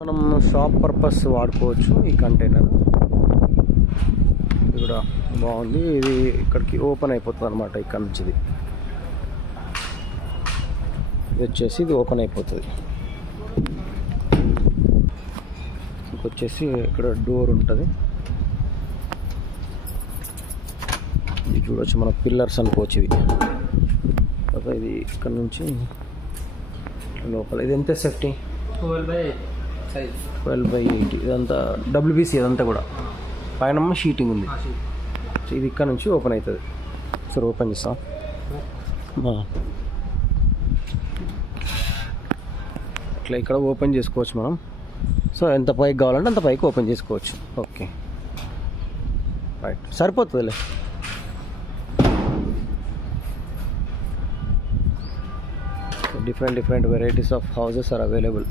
మనం shop purpose వాడుకోవచ్చు. ఈ కంటైనర్ ఇది కూడా బాగుంది. ఇది ఇక్కడికి ఓపెన్ అయిపోతుంది అనమాట. ఇక్కడ నుంచి ఇది వచ్చేసి ఇది ఓపెన్ అయిపోతుంది. ఇంకొచ్చేసి ఇక్కడ డోర్ ఉంటుంది. ఇది చూడవచ్చు, మన పిల్లర్స్ అనుకోవచ్చు ఇవి. ఇది ఇక్కడ నుంచి లోపల ఇది ఎంత సేఫ్టీ 12/80. ఇదంతా WBC, ఇదంతా కూడా పైన షీటింగ్ ఉంది. ఇది ఇక్కడ నుంచి ఓపెన్ అవుతుంది. సరే ఓపెన్ చేస్తాం. అట్లా ఇక్కడ ఓపెన్ చేసుకోవచ్చు మనం. సో ఎంత పైకి కావాలంటే అంత పైకి ఓపెన్ చేసుకోవచ్చు. ఓకే రైట్, సరిపోతుందిలే. Different varieties of houses are available.